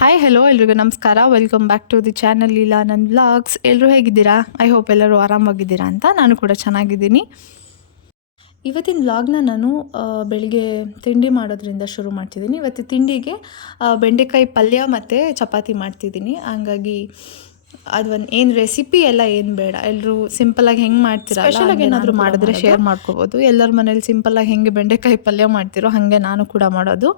Hi hello ಎಲ್ರಿಗೂ ನಮಸ್ಕಾರ. Welcome back to the channel Leela ನನ್ನ ವ್ಲಾಗ್ಸ್. ಎಲ್ಲರೂ ಹೇಗಿದ್ದೀರಾ? ಐ ಹೋಪ್ ಎಲ್ಲರೂ ಆರಾಮಾಗಿದ್ದೀರಾ ಅಂತ. ನಾನು ಕೂಡ ಚೆನ್ನಾಗಿದ್ದೀನಿ. ಇವತ್ತಿನ ವ್ಲಾಗ್ನ ನಾನು ಬೆಳಿಗ್ಗೆ ತಿಂಡಿ ಮಾಡೋದ್ರಿಂದ ಶುರು ಮಾಡ್ತಿದ್ದೀನಿ. ಇವತ್ತು ತಿಂಡಿಗೆ ಬೆಂಡೆಕಾಯಿ ಪಲ್ಯ ಮತ್ತು ಚಪಾತಿ ಮಾಡ್ತಿದ್ದೀನಿ. ಹಂಗಾಗಿ ಅದು ಏನು ರೆಸಿಪಿ ಎಲ್ಲ ಏನು ಬೇಡ, ಎಲ್ಲರೂ ಸಿಂಪಲಾಗಿ ಹೆಂಗೆ ಮಾಡ್ತೀರಾ, ಸ್ಪೆಷಲಾಗಿ ಏನಾದರೂ ಮಾಡಿದ್ರೆ ಶೇರ್ ಮಾಡ್ಕೋಬೋದು. ಎಲ್ಲರ ಮನೇಲಿ ಸಿಂಪಲಾಗಿ ಹೆಂಗೆ ಬೆಂಡೆಕಾಯಿ ಪಲ್ಯ ಮಾಡ್ತಿರೋ ಹಾಗೆ ನಾನು ಕೂಡ ಮಾಡೋದು.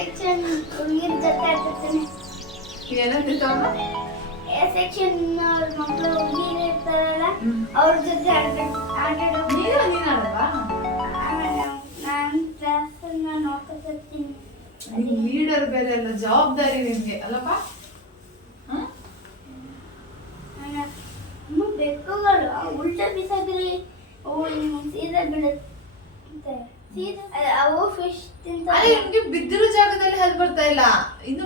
ಸೆಕ್ಷನ್ ಹುಡುಗಿರ ಜೊತೆ ಆಡ್ತಿರ್ತಾನೆ. ಎ ಸೆಕ್ಷನ್ ಅವ್ರ ಮಕ್ಕಳು ಹುಡುಗಿರು ಇರ್ತಾರಲ್ಲ, ಅವ್ರ ಜೊತೆ ಆಟಾಡೋದು. ನಾನು ಕ್ಲಾಸನ್ನ ನೋಡ್ಕೊತಿರ್ತೀನಿ. ಲೀಡರ್ ಬೇರೆ ಎಲ್ಲ ಜವಾಬ್ದಾರಿ ನಿಮ್ಗೆ ಅಲ್ಲಪ್ಪ. ಬೆಕ್ಕುಗಳು ಉಲ್ಟಾ ಬಿಸಾಕ್ರಿ, ಅವು ಸೀದಾ ಬೀಳುತ್ತೆ. ಅವು ಫಿಶ್ ತಿಂತಾರೆ. ನಿಮ್ಗೆ ಬಿದ್ದಿರೋ ಜಾಗದಲ್ಲಿ ಹಲ್ ಬರ್ತಾ ಇಲ್ಲ, ಇನ್ನು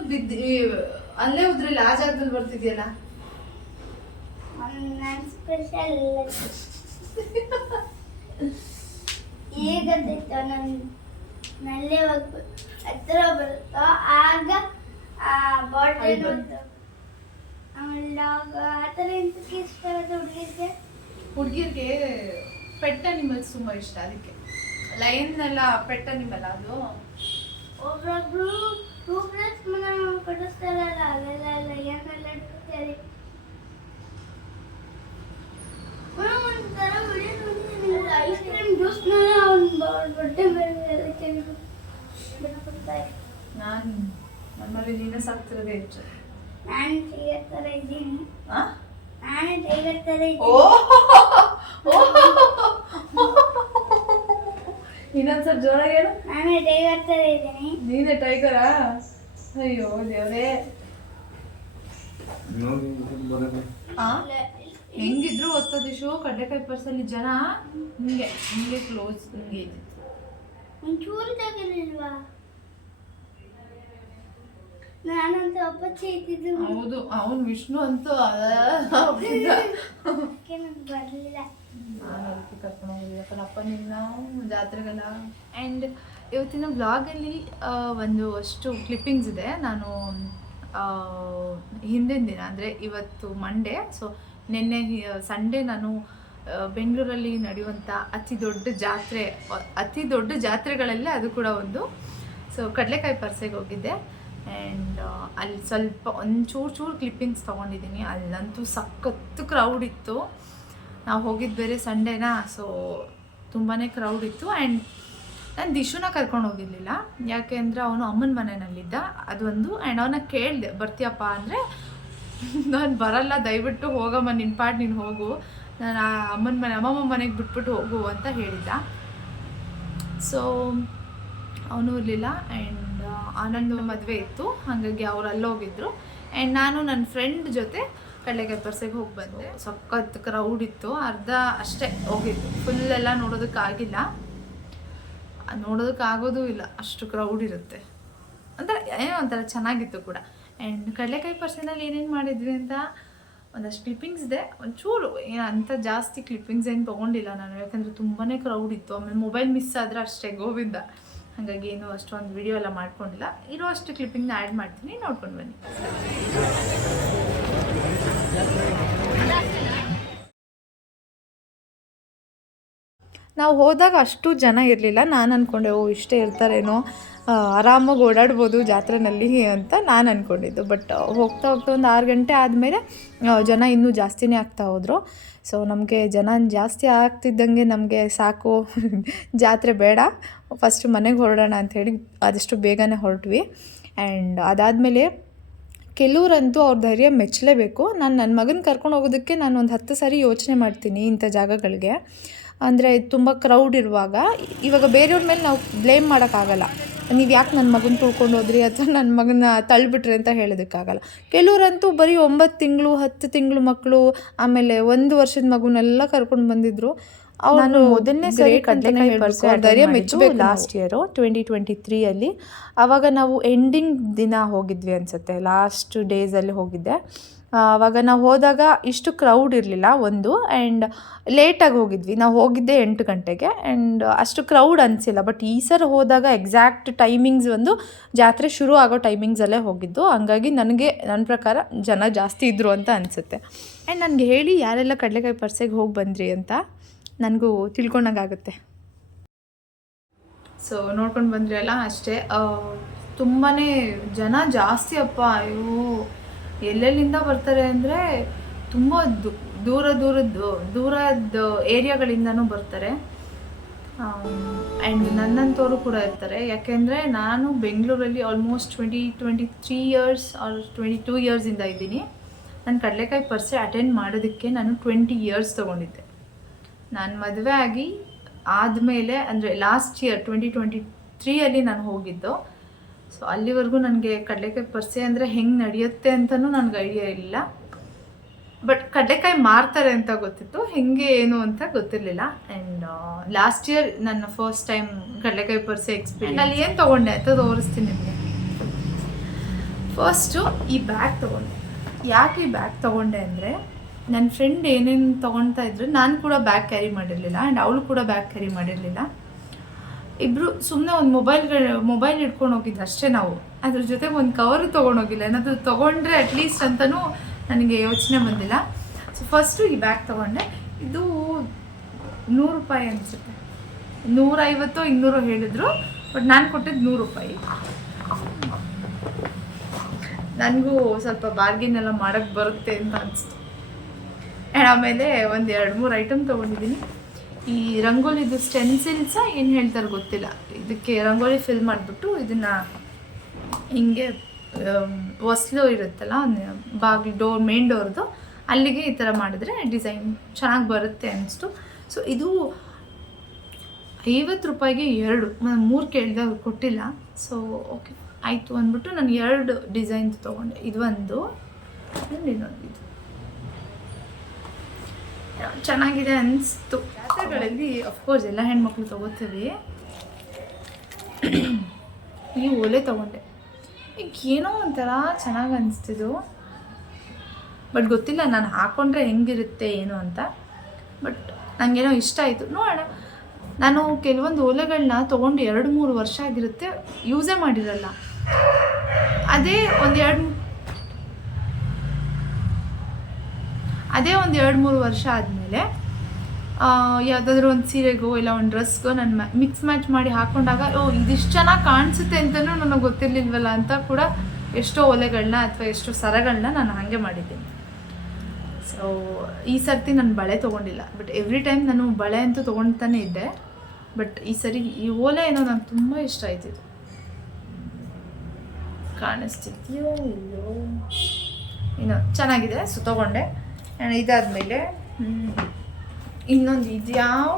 ಅಲ್ಲೇ ಉದ್ರಿಲ್ಲ, ಆ ಜಾಗದಲ್ಲಿ ಬರ್ತಿದ್ಯಲ್ಲ. ನನ್ನ ಸ್ಪೆಷಲ್ ಈಗ ನಲ್ಲೇ ಹತ್ರ ಬರುತ್ತೋ ಆಗ ಆ ಬಾಟಲ್ ಆಮೇಲೆ ಆ ಥರ ಎಂತಕ್ಕೆ ಇಷ್ಟ ಆಗುತ್ತೆ ಹುಡುಗಿರ್ಗೆ ಪೆಟ್ ಅನಿಮಲ್ಸ್ ತುಂಬಾ ಇಷ್ಟ. ಅದಕ್ಕೆ ಲಯನ್ ಎಲ್ಲ ಪೆಟ್ ಅನಿಮಲ್. ಅದು ಒಬ್ಬೊಬ್ರು ಟೂಬ್ಲೆಸ್ ಮನ ಕಡಿಸ್ತಾರಲ್ಲ, ಅಲ್ಲೆಲ್ಲ ಲಯನ್ ಎಲ್ಲ ಇಟ್ಕೊತಾರೆ. ಒಂಥರ ಐಸ್ ಕ್ರೀಮ್ ಜ್ಯೂಸ್ನೆಲ್ಲ ಅವ್ನು ಹೊಟ್ಟೆ ಮೇಲೆ ಕೆಳಗೆ ಬಿಟ್ಬಿಡ್ತಾರೆ. ನಾನು ನಮ್ಮಲ್ಲಿ ನೀನೇ ಸಾಕ್ತಿರೋದೇ ಹೆಚ್ಚು. ನಾನು ಟೈಗರ್ ಥರ ಇದ್ದೀನಿ. ಆ? ನಾನು ಟೈಗರ್ ಥರ ಓ ಇದ್ದೀನಿ. ಇನ್ನೊಂದ್ಸಲ ಜೋರಾಗಿ ಹೇಳು. ನಾನು ಟೈಗರ್ ಥರ ಇದ್ದೀನಿ. ನೀನೇ ಟೈಗರಾ? ಅಯ್ಯೋ ದೇವ್ರೇ. ಹೆಂಗಿದ್ರು ಓದ್ತದೆ ಶೋ ಕಡ್ಲೆಕಾಯಿ ಪರ್ಸಲ್ಲಿ ಜನ ಹಿಂಗೆ ಕ್ಲೋಸ್ ಹಿಂಗೆ ಇದೆ. ಒಂಚೂರು ತಗಲಿಲ್ವಾ? ನಾನಂತೂ ಅಪ್ಪಚ್ಚಿ ಇದ್ದಿದ್ದು. ಹೌದು, ಅವನು ವಿಷ್ಣು ಅಂತೂ ಬರಲಿಲ್ಲ. ನಾನು ಅದಕ್ಕೆ ಕರ್ಕೊಂಡು ಹೋಗಿದ್ದೆ ಯಾಕಂದ್ರೆ ಅಪ್ಪ ನಿನ್ನ ಜಾತ್ರೆಗೆಲ್ಲ. ಆ್ಯಂಡ್ ಇವತ್ತಿನ ವ್ಲಾಗಲ್ಲಿ ಒಂದು ಅಷ್ಟು ಕ್ಲಿಪ್ಪಿಂಗ್ಸ್ ಇದೆ. ನಾನು ಹಿಂದಿನ ದಿನ ಅಂದರೆ ಇವತ್ತು ಮಂಡೇ, ಸೊ ನಿನ್ನೆ ಸಂಡೇ ನಾನು ಬೆಂಗಳೂರಲ್ಲಿ ನಡೆಯುವಂಥ ಅತಿ ದೊಡ್ಡ ಜಾತ್ರೆಗಳಲ್ಲೇ ಅದು ಕೂಡ ಒಂದು. ಸೊ ಕಡಲೆಕಾಯಿ ಪರ್ಸೆಗೆ ಹೋಗಿದ್ದೆ. ಆ್ಯಂಡ್ ಅಲ್ಲಿ ಸ್ವಲ್ಪ ಒಂಚೂರು ಕ್ಲಿಪ್ಪಿಂಗ್ಸ್ ತೊಗೊಂಡಿದ್ದೀನಿ. ಅಲ್ಲಂತೂ ಸಖತ್ತು ಕ್ರೌಡ್ ಇತ್ತು. ನಾವು ಹೋಗಿದ್ದು ಬೇರೆ ಸಂಡೇನಾ, ಸೊ ತುಂಬಾ ಕ್ರೌಡ್ ಇತ್ತು. ಆ್ಯಂಡ್ ನಾನು ದಿಶುನ ಕರ್ಕೊಂಡು ಹೋಗಿರಲಿಲ್ಲ, ಯಾಕೆ ಅಂದರೆ ಅವನು ಅಮ್ಮನ ಮನೆಯಲ್ಲಿದ್ದ ಅದೊಂದು. ಆ್ಯಂಡ್ ಅವನ ಕೇಳಿದೆ ಬರ್ತೀಯಪ್ಪ ಅಂದರೆ, ನಾನು ಬರಲ್ಲ, ದಯವಿಟ್ಟು ಹೋಗಮ್ಮ, ನಿನ್ನ ಪಾಟ್ ನೀನು ಹೋಗು, ನಾನು ಅಮ್ಮಮ್ಮ ಮನೆಗೆ ಬಿಟ್ಬಿಟ್ಟು ಹೋಗು ಅಂತ ಹೇಳಿದ್ದ. ಸೊ ಅವನು ಇರಲಿಲ್ಲ. ಆ್ಯಂಡ್ ಆನಂದ್ ಮದುವೆ ಇತ್ತು, ಹಾಗಾಗಿ ಅವ್ರು ಅಲ್ಲೋಗಿದ್ರು. ಆ್ಯಂಡ್ ನಾನು ನನ್ನ ಫ್ರೆಂಡ್ ಜೊತೆ ಕಡಲೆಕಾಯಿ ಪರ್ಸೆಗೆ ಹೋಗಿ ಬಂದೆ. ಸಖತ್ ಕ್ರೌಡ್ ಇತ್ತು, ಅರ್ಧ ಅಷ್ಟೇ ಹೋಗಿದ್ದು, ಫುಲ್ಲೆಲ್ಲ ನೋಡೋದಕ್ಕಾಗೋದೂ ಇಲ್ಲ, ಅಷ್ಟು ಕ್ರೌಡ್ ಇರುತ್ತೆ. ಒಂಥರ ಏನೋ ಒಂಥರ ಚೆನ್ನಾಗಿತ್ತು ಕೂಡ. ಆ್ಯಂಡ್ ಕಡಲೆಕಾಯಿ ಪರ್ಸೆನಲ್ಲಿ ಏನೇನು ಮಾಡಿದ್ವಿ ಅಂತ ಒಂದಷ್ಟು ಕ್ಲಿಪ್ಪಿಂಗ್ಸ್ ಇದೆ. ಒಂಚೂರು ಅಂಥ ಜಾಸ್ತಿ ಕ್ಲಿಪ್ಪಿಂಗ್ಸ್ ಏನು ತೊಗೊಂಡಿಲ್ಲ ನಾನು, ಯಾಕಂದರೆ ತುಂಬಾ ಕ್ರೌಡ್ ಇತ್ತು. ಆಮೇಲೆ ಮೊಬೈಲ್ ಮಿಸ್ ಆದರೆ ಅಷ್ಟೇ ಗೋವಿಂದ, ಹಾಗಾಗಿ ಏನು ಅಷ್ಟೊಂದು ವಿಡಿಯೋ ಎಲ್ಲ ಮಾಡ್ಕೊಂಡಿಲ್ಲ. ಇರೋ ಅಷ್ಟು ಕ್ಲಿಪ್ಪಿಂಗ್ನ ಆ್ಯಡ್ ಮಾಡ್ತೀನಿ, ನೋಡ್ಕೊಂಡು ಬನ್ನಿ. ನಾವು ಹೋದಾಗ ಅಷ್ಟು ಜನ ಇರಲಿಲ್ಲ. ನಾನು ಅಂದ್ಕೊಂಡೆ ಇಷ್ಟೇ ಇರ್ತಾರೇನೋ, ಆರಾಮಾಗಿ ಓಡಾಡ್ಬೋದು ಜಾತ್ರೆನಲ್ಲಿ ಅಂತ ನಾನು ಅಂದ್ಕೊಂಡಿದ್ದು. ಬಟ್ ಹೋಗ್ತಾ ಒಂದು 6 ಗಂಟೆ ಆದಮೇಲೆ ಜನ ಇನ್ನೂ ಜಾಸ್ತಿನೇ ಆಗ್ತಾ ಹೋದರು. ಸೊ ನಮಗೆ ಜನ ಜಾಸ್ತಿ ಆಗ್ತಿದ್ದಂಗೆ ನಮಗೆ ಸಾಕು, ಜಾತ್ರೆ ಬೇಡ, ಫಸ್ಟು ಮನೆಗೆ ಹೊರಡೋಣ ಅಂಥೇಳಿ ಆದಷ್ಟು ಬೇಗನೆ ಹೊರಟ್ವಿ. ಆ್ಯಂಡ್ ಅದಾದಮೇಲೆ ಕೆಲವ್ರಂತೂ ಅವ್ರ ಧೈರ್ಯ ಮೆಚ್ಚಲೇಬೇಕು. ನನ್ನ ಮಗನ ಕರ್ಕೊಂಡು ಹೋಗೋದಕ್ಕೆ ನಾನು ಒಂದು 10 ಸಾರಿ ಯೋಚನೆ ಮಾಡ್ತೀನಿ ಇಂಥ ಜಾಗಗಳಿಗೆ. ಅಂದರೆ ತುಂಬ ಕ್ರೌಡ್ ಇರುವಾಗ ಇವಾಗ ಬೇರೆಯವ್ರ ಮೇಲೆ ನಾವು ಬ್ಲೇಮ್ ಮಾಡೋಕ್ಕಾಗಲ್ಲ. ನೀವು ಯಾಕೆ ನನ್ನ ಮಗನ ತುಳ್ಕೊಂಡು ಹೋದ್ರಿ ಅಥವಾ ನನ್ನ ಮಗನ ತಳ್ಳಿಬಿಟ್ರಿ ಅಂತ ಹೇಳೋದಕ್ಕಾಗಲ್ಲ. ಕೆಲವರಂತೂ ಬರೀ 9 ತಿಂಗಳು 10 ತಿಂಗಳು ಮಕ್ಕಳು, ಆಮೇಲೆ 1 ವರ್ಷದ ಮಗುನೆಲ್ಲ ಕರ್ಕೊಂಡು ಬಂದಿದ್ರು. ನಾನು ಮೊದಲನೇ ಸರಿ ಕಡಲೆಕಾಯಿ ಪರ್ಸೆ ಧೈರ್ಯ ಮೆಚ್ಚಬೇಕು. ಲಾಸ್ಟ್ ಇಯರು 2023 ಆವಾಗ ನಾವು ಎಂಡಿಂಗ್ ದಿನ ಹೋಗಿದ್ವಿ ಅನಿಸುತ್ತೆ, ಲಾಸ್ಟ್ ಡೇಸಲ್ಲಿ ಹೋಗಿದ್ದೆ. ಆವಾಗ ನಾವು ಹೋದಾಗ ಇಷ್ಟು ಕ್ರೌಡ್ ಇರಲಿಲ್ಲ ಒಂದು, ಆ್ಯಂಡ್ ಲೇಟಾಗಿ ಹೋಗಿದ್ವಿ. ನಾವು ಹೋಗಿದ್ದೆ 8 ಗಂಟೆಗೆ, ಆ್ಯಂಡ್ ಅಷ್ಟು ಕ್ರೌಡ್ ಅನಿಸಿಲ್ಲ. ಬಟ್ ಈ ಸಲ ಹೋದಾಗ ಎಕ್ಸಾಕ್ಟ್ ಟೈಮಿಂಗ್ಸ್ ಜಾತ್ರೆ ಶುರು ಆಗೋ ಟೈಮಿಂಗ್ಸಲ್ಲೇ ಹೋಗಿದ್ದು, ಹಂಗಾಗಿ ನನ್ನ ಪ್ರಕಾರ ಜನ ಜಾಸ್ತಿ ಇದ್ದರು ಅಂತ ಅನಿಸುತ್ತೆ. ಆ್ಯಂಡ್ ನನಗೆ ಹೇಳಿ ಯಾರೆಲ್ಲ ಕಡಲೆಕಾಯಿ ಪರ್ಸೆಗೆ ಹೋಗಿ ಬಂದ್ರಿ ಅಂತ, ನನಗೂ ತಿಳ್ಕೊಂಡಾಗುತ್ತೆ. ಸೊ ನೋಡ್ಕೊಂಡು ಬಂದ್ರಿ ಅಲ್ಲ, ಅಷ್ಟೇ. ತುಂಬಾ ಜನ ಜಾಸ್ತಿ ಅಪ್ಪ. ಅಯ್ಯೋ, ಎಲ್ಲೆಲ್ಲಿಂದ ಬರ್ತಾರೆ ಅಂದರೆ ತುಂಬ ದೂರದ ಏರಿಯಾಗಳಿಂದನೂ ಬರ್ತಾರೆ. ಆ್ಯಂಡ್ ನನ್ನಂಥವರು ಕೂಡ ಇರ್ತಾರೆ. ಯಾಕೆಂದರೆ ನಾನು ಬೆಂಗಳೂರಲ್ಲಿ ಆಲ್ಮೋಸ್ಟ್ 23 ಇಯರ್ಸ್ ಆರ್ 22 ಇಯರ್ಸಿಂದ ಇದ್ದೀನಿ. ನಾನು ಕಡಲೆಕಾಯಿ ಪರ್ಸೆ ಅಟೆಂಡ್ ಮಾಡೋದಕ್ಕೆ ನಾನು 20 ಇಯರ್ಸ್ ತೊಗೊಂಡಿದ್ದೆ. ನಾನು ಮದುವೆ ಆಗಿ ಆದಮೇಲೆ, ಅಂದರೆ ಲಾಸ್ಟ್ ಇಯರ್ 2023 ನಾನು ಹೋಗಿದ್ದು. ಸೊ ಅಲ್ಲಿವರೆಗೂ ನನಗೆ ಕಡಲೆಕಾಯಿ ಪರ್ಸೆ ಅಂದರೆ ಹೆಂಗೆ ನಡೆಯುತ್ತೆ ಅಂತಲೂ ನನಗೆ ಐಡಿಯಾ ಇಲ್ಲ. ಬಟ್ ಕಡಲೆಕಾಯಿ ಮಾರ್ತಾರೆ ಅಂತ ಗೊತ್ತಿತ್ತು, ಹೆಂಗೆ ಏನು ಅಂತ ಗೊತ್ತಿರಲಿಲ್ಲ. ಆ್ಯಂಡ್ ಲಾಸ್ಟ್ ಇಯರ್ ನನ್ನ ಫಸ್ಟ್ ಟೈಮ್ ಕಡಲೆಕಾಯಿ ಪರ್ಸೆ ಎಕ್ಸ್ಪೀರಿಯನ್ಸ್. ಅಲ್ಲಿ ಏನು ತೊಗೊಂಡೆ ಅಂತ ತೋರಿಸ್ತೀನಿ ನಿಮಗೆ. ಫಸ್ಟು ಈ ಬ್ಯಾಗ್ ತೊಗೊಂಡೆ. ಯಾಕೆ ಈ ಬ್ಯಾಗ್ ತೊಗೊಂಡೆ ಅಂದರೆ, ನನ್ನ ಫ್ರೆಂಡ್ ಏನೇನು ತೊಗೊಳ್ತಾ ಇದ್ರು, ನಾನು ಕೂಡ ಬ್ಯಾಗ್ ಕ್ಯಾರಿ ಮಾಡಿರಲಿಲ್ಲ, ಆ್ಯಂಡ್ ಅವಳು ಕೂಡ ಬ್ಯಾಗ್ ಕ್ಯಾರಿ ಮಾಡಿರಲಿಲ್ಲ. ಇಬ್ಬರು ಸುಮ್ಮನೆ ಒಂದು ಮೊಬೈಲ್ ಹಿಡ್ಕೊಂಡು ಹೋಗಿದ್ದು ಅಷ್ಟೇ. ನಾವು ಅದ್ರ ಜೊತೆಗೆ ಒಂದು ಕವರು ತೊಗೊಂಡೋಗಿಲ್ಲ. ಏನಾದರೂ ತೊಗೊಂಡ್ರೆ ಅಟ್ಲೀಸ್ಟ್ ಅಂತಲೂ ನನಗೆ ಯೋಚನೆ ಬಂದಿಲ್ಲ. ಸೊ ಫಸ್ಟು ಈ ಬ್ಯಾಗ್ ತೊಗೊಂಡೆ. ಇದು 100 ರೂಪಾಯಿ ಅನಿಸುತ್ತೆ, 150 200 ಹೇಳಿದ್ರು, ಬಟ್ ನಾನು ಕೊಟ್ಟಿದ್ದು 100 ರೂಪಾಯಿ. ನನಗೂ ಸ್ವಲ್ಪ ಬಾರ್ಗೇನ್ ಎಲ್ಲ ಮಾಡೋಕ್ಕೆ ಬರುತ್ತೆ ಅಂತ ಅನಿಸ್ತು. ಆ್ಯಂಡ್ ಆಮೇಲೆ ಒಂದು 2-3 ಐಟಮ್ ತೊಗೊಂಡಿದ್ದೀನಿ. ಈ ರಂಗೋಲಿದು ಸ್ಟೆನ್ಸಿಲ್ಸ ಏನು ಹೇಳ್ತಾರೆ ಗೊತ್ತಿಲ್ಲ, ಇದಕ್ಕೆ ರಂಗೋಲಿ ಫಿಲ್ ಮಾಡಿಬಿಟ್ಟು ಇದನ್ನು ಹಿಂಗೆ ಹೊಸ್ಲು ಇರುತ್ತಲ್ಲ ಬಾಗಿಲು ಮೇನ್ ಡೋರ್ದು ಅಲ್ಲಿಗೆ ಈ ಥರ ಮಾಡಿದ್ರೆ ಡಿಸೈನ್ ಚೆನ್ನಾಗಿ ಬರುತ್ತೆ ಅನಿಸ್ತು. ಸೊ ಇದು 50 ರೂಪಾಯಿಗೆ 2, 3 ಕೇಳಿದಾಗ ಕೊಟ್ಟಿಲ್ಲ. ಸೊ ಓಕೆ ಆಯಿತು ಅಂದ್ಬಿಟ್ಟು ನಾನು 2 ಡಿಸೈನ್ಸ್ ತೊಗೊಂಡೆ. ಇದು ಒಂದು ಇನ್ನೊಂದು ಇದು ಚೆನ್ನಾಗಿದೆ ಅನಿಸ್ತು. ಜಾತ್ರೆಗಳಲ್ಲಿ ಅಫ್ಕೋರ್ಸ್ ಎಲ್ಲ ಹೆಣ್ಮಕ್ಳು ತೊಗೋತೀವಿ. ಈ ಓಲೆ ತೊಗೊಂಡೆ, ಈಗ ಏನೋ ಒಂಥರ ಚೆನ್ನಾಗಿ ಅನಿಸ್ತಿದ್ದು, ಬಟ್ ಗೊತ್ತಿಲ್ಲ ನಾನು ಹಾಕ್ಕೊಂಡ್ರೆ ಹೆಂಗಿರುತ್ತೆ ಏನು ಅಂತ. ಬಟ್ ನನಗೇನೋ ಇಷ್ಟ ಆಯಿತು. ನೋಡೋಣ, ನಾನು ಕೆಲವೊಂದು ಓಲೆಗಳನ್ನ ತೊಗೊಂಡು 2-3 ವರ್ಷ ಆಗಿರುತ್ತೆ, ಯೂಸೇ ಮಾಡಿರಲ್ಲ. ಅದೇ ಒಂದು 2-3 ವರ್ಷ ಆದಮೇಲೆ ಯಾವುದಾದ್ರೂ ಒಂದು ಸೀರೆಗೋ ಇಲ್ಲ ಒಂದು ಡ್ರೆಸ್ಗೋ ನಾನು ಮಿಕ್ಸ್ ಮ್ಯಾಚ್ ಮಾಡಿ ಹಾಕ್ಕೊಂಡಾಗ ಇದಿಷ್ಟು ಚೆನ್ನಾಗಿ ಕಾಣಿಸುತ್ತೆ ಅಂತಲೂ ನನಗೆ ಗೊತ್ತಿರಲಿಲ್ವಲ್ಲ ಅಂತ ಕೂಡ ಎಷ್ಟೋ ಓಲೆಗಳನ್ನ ಅಥವಾ ಎಷ್ಟೋ ಸರಗಳನ್ನ ನಾನು ಹಾಗೆ ಮಾಡಿದ್ದೀನಿ. ಸೊ ಈ ಸರ್ತಿ ನಾನು ಬಳೆ ತೊಗೊಂಡಿಲ್ಲ, ಬಟ್ ಎವ್ರಿ ಟೈಮ್ ನಾನು ಬಳೆ ಅಂತೂ ತೊಗೊಳ್ತಾನೆ ಇದ್ದೆ. ಬಟ್ ಈ ಸರಿ ಈ ಓಲೆ ಏನೋ ನಂಗೆ ತುಂಬ ಇಷ್ಟ ಆಯ್ತು. ಇದು ಕಾಣಿಸ್ತಿದ್ಯೋ ಇಲ್ಲೋ ಏನೋ ಚೆನ್ನಾಗಿದೆ. ಸೊ ತೊಗೊಂಡೆ. ಇದಾದಮೇಲೆ ಇನ್ನೊಂದು ಇದು ಯಾವ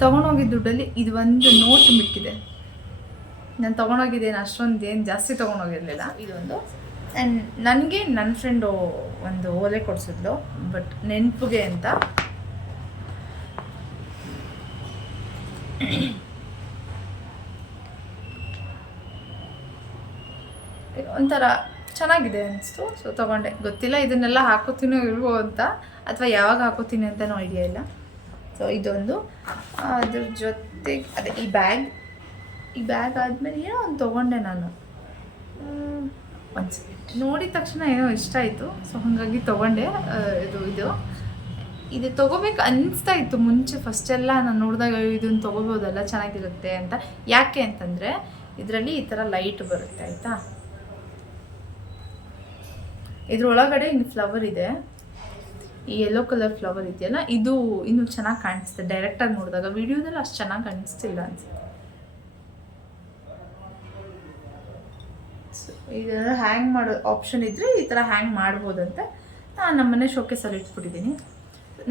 ತೊಗೊಂಡೋಗಿದ್ದ ದುಡ್ಡಲ್ಲಿ ಇದು ಒಂದು ನೋಟ್ ಮಿಕ್ಕಿದೆ. ನಾನು ತೊಗೊಂಡೋಗಿದ್ದೇನೆ, ಅಷ್ಟೊಂದು ಏನು ಜಾಸ್ತಿ ತೊಗೊಂಡೋಗಿರಲಿಲ್ಲ. ಇದೊಂದು ಆ್ಯಂಡ್ ನನಗೆ ನನ್ನ ಫ್ರೆಂಡು ಒಂದು ಓಲೆ ಕೊಡಿಸಿದ್ಲು, ಬಟ್ ನೆನಪಿಗೆ ಅಂತ. ಒಂಥರ ಚೆನ್ನಾಗಿದೆ ಅನಿಸ್ತು. ಸೊ ತೊಗೊಂಡೆ. ಗೊತ್ತಿಲ್ಲ ಇದನ್ನೆಲ್ಲ ಹಾಕೋತೀನೋ ಇಲ್ವೋ ಅಂತ, ಅಥವಾ ಯಾವಾಗ ಹಾಕೋತೀನಿ ಅಂತನೂ ಐಡಿಯಾ ಇಲ್ಲ. ಸೊ ಇದೊಂದು, ಅದ್ರ ಜೊತೆಗೆ ಅದೇ ಈ ಬ್ಯಾಗ್ ಆದಮೇಲೆ ಏನೋ ಒಂದು ತೊಗೊಂಡೆ ನಾನು. ಒಂದು ಸೆಕೆಂಡ್, ನೋಡಿದ ತಕ್ಷಣ ಏನೋ ಇಷ್ಟ ಆಯಿತು. ಸೊ ಹಾಗಾಗಿ ತೊಗೊಂಡೆ. ಇದು ತೊಗೋಬೇಕು ಅನ್ನಿಸ್ತಾ ಇತ್ತು ಮುಂಚೆ. ಫಸ್ಟೆಲ್ಲ ನಾನು ನೋಡಿದಾಗ ಇದನ್ನು ತೊಗೋಬೋದಲ್ಲ, ಚೆನ್ನಾಗಿರುತ್ತೆ ಅಂತ. ಯಾಕೆ ಅಂತಂದರೆ ಇದರಲ್ಲಿ ಈ ಥರ ಲೈಟ್ ಬರುತ್ತೆ, ಆಯಿತಾ. ಇದ್ರೊಳಗಡೆ ಇನ್ನು ಫ್ಲವರ್ ಇದೆ, ಈ ಯೆಲ್ಲೋ ಕಲರ್ ಫ್ಲವರ್ ಇದೆಯಲ್ಲ, ಇದು ಇನ್ನೂ ಚೆನ್ನಾಗಿ ಕಾಣಿಸುತ್ತೆ. ಡೈರೆಕ್ಟಾಗಿ ನೋಡಿದಾಗ ವಿಡಿಯೋದಲ್ಲಿ ಅಷ್ಟು ಚೆನ್ನಾಗಿ ಕಾಣಿಸ್ತಿಲ್ಲ ಅನ್ಸುತ್ತೆ. ಸೊ ಇದೆಲ್ಲ ಹ್ಯಾಂಗ್ ಮಾಡೋ ಆಪ್ಷನ್ ಇದ್ದರೆ ಈ ಥರ ಹ್ಯಾಂಗ್ ಮಾಡ್ಬೋದಂತೆ. ನಾನು ನಮ್ಮನೆ ಶೋಕೇಸಲ್ಲಿ ಇಟ್ಬಿಟ್ಟಿದ್ದೀನಿ.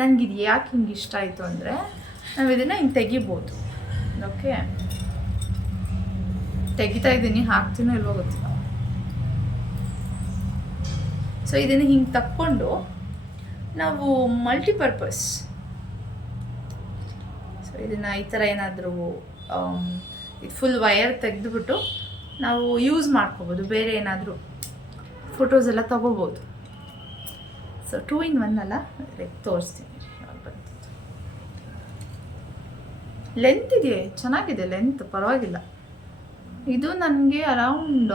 ನನಗಿದು ಯಾಕೆ ಹಿಂಗೆ ಇಷ್ಟ ಆಯಿತು ಅಂದರೆ, ನಾವು ಇದನ್ನು ಹಿಂಗೆ ತೆಗಿಬೋದು. ಓಕೆ, ತೆಗಿತಾ ಇದ್ದೀನಿ, ಹಾಕ್ತೀನೋ ಇಲ್ವೋ ಗೊತ್ತಿಲ್ಲ. ಸೊ ಇದನ್ನು ಹಿಂಗೆ ತಕ್ಕೊಂಡು ನಾವು ಮಲ್ಟಿಪರ್ಪಸ್, ಸೊ ಇದನ್ನು ಈ ಥರ ಏನಾದರೂ ಇದು ಫುಲ್ ವಯರ್ ತೆಗೆದುಬಿಟ್ಟು ನಾವು ಯೂಸ್ ಮಾಡ್ಕೋಬೋದು. ಬೇರೆ ಏನಾದರೂ ಫೋಟೋಸ್ ಎಲ್ಲ ತೊಗೋಬೋದು. ಸೊ 2 in 1 ಅಲ್ಲ, ತೋರಿಸ್ತೀನಿ. ಲೆಂತ್ ಇದೆ, ಚೆನ್ನಾಗಿದೆ ಲೆಂತ್, ಪರವಾಗಿಲ್ಲ. ಇದು ನನಗೆ ಅರೌಂಡ್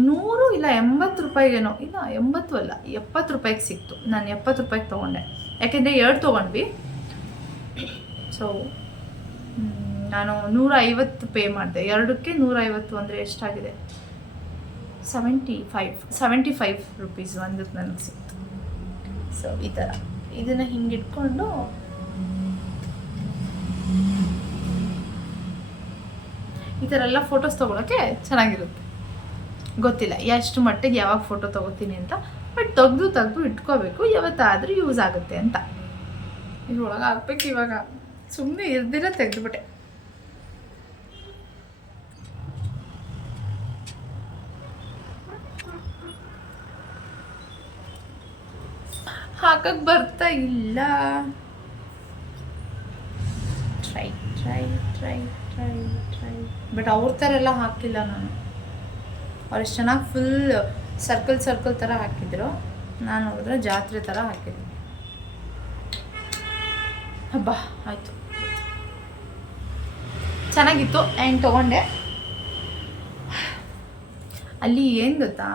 100 ಇಲ್ಲ 80 ರೂಪಾಯಿಗೇನೋ, ಇಲ್ಲ 80 ಅಲ್ಲ 70 ರೂಪಾಯಿಗೆ ಸಿಕ್ತು. ನಾನು 70 ರೂಪಾಯಿಗೆ ತೊಗೊಂಡೆ, ಯಾಕೆಂದರೆ 2 ತೊಗೊಂಡ್ವಿ. ಸೊ ನಾನು 150 ಪೇ ಮಾಡಿದೆ, 2ಕ್ಕೆ 150 ಅಂದರೆ ಎಷ್ಟಾಗಿದೆ, 75 ರೂಪೀಸ್ ಒಂದಕ್ಕೆ ನನಗೆ ಸಿಕ್ತು. ಸೊ ಈ ಥರ ಇದನ್ನು ಹಿಂಗೆ ಇಟ್ಕೊಂಡು ಈ ಥರ ಎಲ್ಲ ಫೋಟೋಸ್ ತೊಗೊಳಕ್ಕೆ ಚೆನ್ನಾಗಿರುತ್ತೆ. ಗೊತ್ತಿಲ್ಲ ಎಷ್ಟು ಮಟ್ಟಿಗೆ ಯಾವಾಗ ಫೋಟೋ ತೊಗೋತೀನಿ ಅಂತ, ಬಟ್ ತೆಗೆದು ಇಟ್ಕೋಬೇಕು, ಯಾವತ್ತಾದರೂ ಯೂಸ್ ಆಗುತ್ತೆ ಅಂತ. ಇದ್ರೊಳಗೆ ಹಾಕ್ಬೇಕು. ಇವಾಗ ಸುಮ್ಮನೆ ಇರ್ದಿರ ತೆಗೆದುಬಿಟ್ಟೆ. ಹಾಕಕ್ಕೆ ಬರ್ತಾ ಇಲ್ಲ. ಟ್ರೈ ಬಟ್ ಅವ್ರ ಥರ ಎಲ್ಲ ಹಾಕಿಲ್ಲ ನಾನು. ಅವ್ರು ಎಷ್ಟು ಚೆನ್ನಾಗಿ ಫುಲ್ ಸರ್ಕಲ್ ಥರ ಹಾಕಿದ್ರು, ನಾನು ನೋಡಿದ್ರೆ ಜಾತ್ರೆ ಥರ ಹಾಕಿದ್ದೀನಿ. ಹಬ್ಬ ಆಯಿತು, ಚೆನ್ನಾಗಿತ್ತು ಆ್ಯಂಡ್ ತೊಗೊಂಡೆ. ಅಲ್ಲಿ ಏನು ಗೊತ್ತಾ,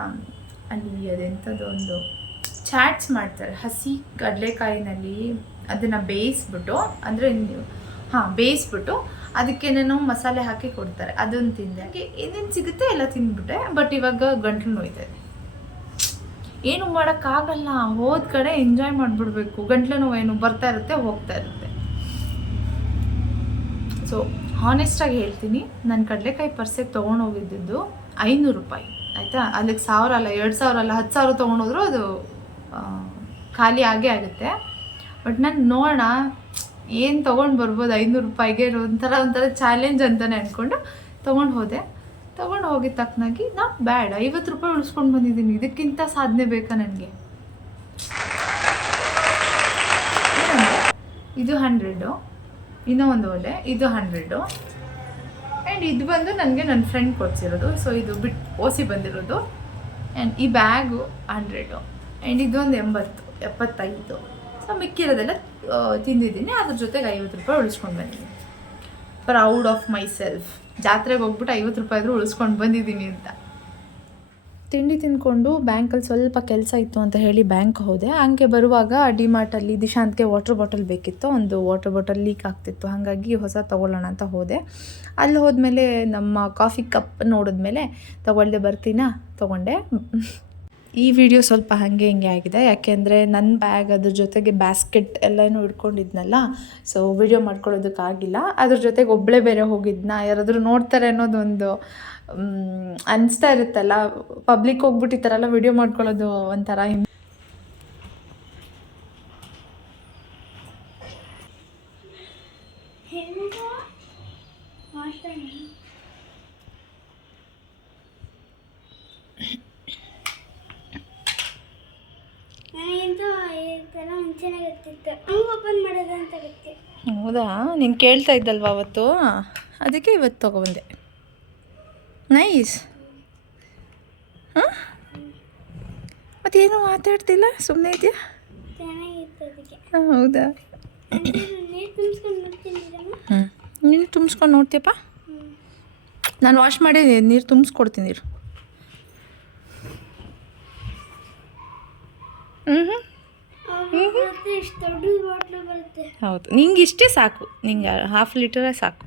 ಅಲ್ಲಿ ಅದೆಂಥದ್ದು ಒಂದು ಚಾಟ್ಸ್ ಮಾಡ್ತಾರೆ, ಹಸಿ ಕಡಲೆಕಾಯಿನಲ್ಲಿ ಅದನ್ನು ಬೇಯಿಸ್ಬಿಟ್ಟು, ಅಂದರೆ ಬೇಯಿಸ್ಬಿಟ್ಟು ಅದಕ್ಕೇನೇನೋ ಮಸಾಲೆ ಹಾಕಿ ಕೊಡ್ತಾರೆ. ಅದನ್ನು ತಿಂದೆ, ಏನೇನು ಸಿಗುತ್ತೆ ಎಲ್ಲ ತಿಂದ್ಬಿಟ್ಟೆ. ಬಟ್ ಇವಾಗ ಗಂಟ್ಲು ನೋಯ್ತಾ ಇದೆ. ಏನು ಮಾಡೋಕ್ಕಾಗಲ್ಲ, ಹೋದ ಕಡೆ ಎಂಜಾಯ್ ಮಾಡಿಬಿಡ್ಬೇಕು. ಗಂಟ್ಲು ನೋವೇನು ಬರ್ತಾ ಇರುತ್ತೆ ಹೋಗ್ತಾ ಇರುತ್ತೆ. ಸೊ ಹಾನೆಸ್ಟಾಗಿ ಹೇಳ್ತೀನಿ, ನಾನು ಕಡಲೆಕಾಯಿ ಪರ್ಸೆಗೆ ತೊಗೊಂಡೋಗಿದ್ದು 500 ರೂಪಾಯಿ ಆಯಿತಾ. ಅಲ್ಲಿಗೆ 1000 ಅಲ್ಲ, 2000 ಅಲ್ಲ, 10,000 ತೊಗೊಂಡೋದ್ರೂ ಅದು ಖಾಲಿ ಆಗೇ ಆಗುತ್ತೆ. ಬಟ್ ನಾನು ನೋಡೋಣ ಏನು ತೊಗೊಂಡು ಬರ್ಬೋದು 500 ರೂಪಾಯಿಗೆ, ಒಂಥರ ಚಾಲೆಂಜ್ ಅಂತಲೇ ಅಂದ್ಕೊಂಡು ತೊಗೊಂಡು ಹೋದೆ. ತೊಗೊಂಡು ಹೋಗಿದ ತಕ್ಕನಾಗಿ ನಾಟ್ ಬ್ಯಾಡ್, 50 ರೂಪಾಯಿ ಉಳಿಸ್ಕೊಂಡು ಬಂದಿದ್ದೀನಿ. ಇದಕ್ಕಿಂತ ಸಾಧನೆ ಬೇಕಾ ನನಗೆ? ಇದು 100, ಇನ್ನೂ ಒಂದು ಒಲೆ, ಇದು 100. ಆ್ಯಂಡ್ ಇದು ಬಂದು ನನಗೆ ನನ್ನ ಫ್ರೆಂಡ್ ಕೊಡ್ಸಿರೋದು. ಸೊ ಇದು ಓಸಿ ಬಂದಿರೋದು. ಆ್ಯಂಡ್ ಈ ಬ್ಯಾಗು 100 ಆ್ಯಂಡ್ ಇದೊಂದು 75. ಸೊ ಮಿಕ್ಕಿರೋದೆಲ್ಲ ತಿಂದಿದ್ದೀನಿ. ಅದ್ರ ಜೊತೆಗೆ 50 ರೂಪಾಯಿ ಉಳಿಸ್ಕೊಂಡು ಬಂದಿದ್ದೀನಿ. Proud of my self. ಜಾತ್ರೆಗೆ ಹೋಗ್ಬಿಟ್ಟು 50 ರೂಪಾಯಿ ಆದರೂ ಉಳಿಸ್ಕೊಂಡು ಬಂದಿದ್ದೀನಿ ಅಂತ. ತಿಂಡಿ ತಿಂದ್ಕೊಂಡು ಬ್ಯಾಂಕಲ್ಲಿ ಸ್ವಲ್ಪ ಕೆಲಸ ಇತ್ತು ಅಂತ ಹೇಳಿ ಬ್ಯಾಂಕ್ ಹೋದೆ. ಹಂಗೆ ಬರುವಾಗ ಡಿಮಾರ್ಟಲ್ಲಿ ದಿಶಾಂತ್ಗೆ ವಾಟರ್ ಬಾಟಲ್ ಬೇಕಿತ್ತು. ಒಂದು ವಾಟರ್ ಬಾಟಲ್ ಲೀಕ್ ಆಗ್ತಿತ್ತು, ಹಾಗಾಗಿ ಹೊಸ ತೊಗೊಳ್ಳೋಣ ಅಂತ ಹೋದೆ. ಅಲ್ಲಿ ಹೋದ್ಮೇಲೆ ನಮ್ಮ ಕಾಫಿ ಕಪ್ ನೋಡಿದ್ಮೇಲೆ ತೊಗೊಳ್ದೆ ಬರ್ತೀನಾ, ತೊಗೊಂಡೆ. ಈ ವಿಡಿಯೋ ಸ್ವಲ್ಪ ಹಾಗೆ ಹಿಂಗೆ ಆಗಿದೆ, ಯಾಕೆಂದರೆ ನನ್ನ ಬ್ಯಾಗ್ ಅದ್ರ ಜೊತೆಗೆ ಬ್ಯಾಸ್ಕೆಟ್ ಎಲ್ಲನೂ ಇಟ್ಕೊಂಡಿದ್ನಲ್ಲ. So video ಮಾಡ್ಕೊಳ್ಳೋದಕ್ಕಾಗಿಲ್ಲ. ಅದ್ರ ಜೊತೆಗೆ ಒಬ್ಬಳೇ ಬೇರೆ ಹೋಗಿದ್ನ, ಯಾರಾದರೂ ನೋಡ್ತಾರೆ ಅನ್ನೋದೊಂದು ಅನಿಸ್ತಾ ಇರುತ್ತಲ್ಲ. ಪಬ್ಲಿಕ್ ಹೋಗ್ಬಿಟ್ಟು ಈ ಥರ ಎಲ್ಲ ವಿಡಿಯೋ ಮಾಡ್ಕೊಳ್ಳೋದು ಒಂಥರ ಹೌದಾ? ನೀನು ಕೇಳ್ತಾ ಇದ್ದಲ್ವ ಅವತ್ತು, ಅದಕ್ಕೆ ಇವತ್ತು ತೊಗೊಬಂದೆ. ನೈಸ್. ಹಾಂ, ಮತ್ತೇನು ಮಾತಾಡ್ತಿಲ್ಲ, ಸುಮ್ಮನೆ ಇದೆಯಾ? ಹೌದಾ? ನೀನು ತುಂಬಿಸ್ಕೊಂಡು ನೋಡ್ತೀಯಪ್ಪ. ನಾನು ವಾಶ್ ಮಾಡಿ ನೀರು ತುಂಬಿಸ್ಕೊಡ್ತೀನಿ ನೀರು. ಹೌದು, ನಿಂಗೆ ಇಷ್ಟೇ ಸಾಕು, ನಿಂಗೆ 1/2 ಲೀಟರೇ ಸಾಕು.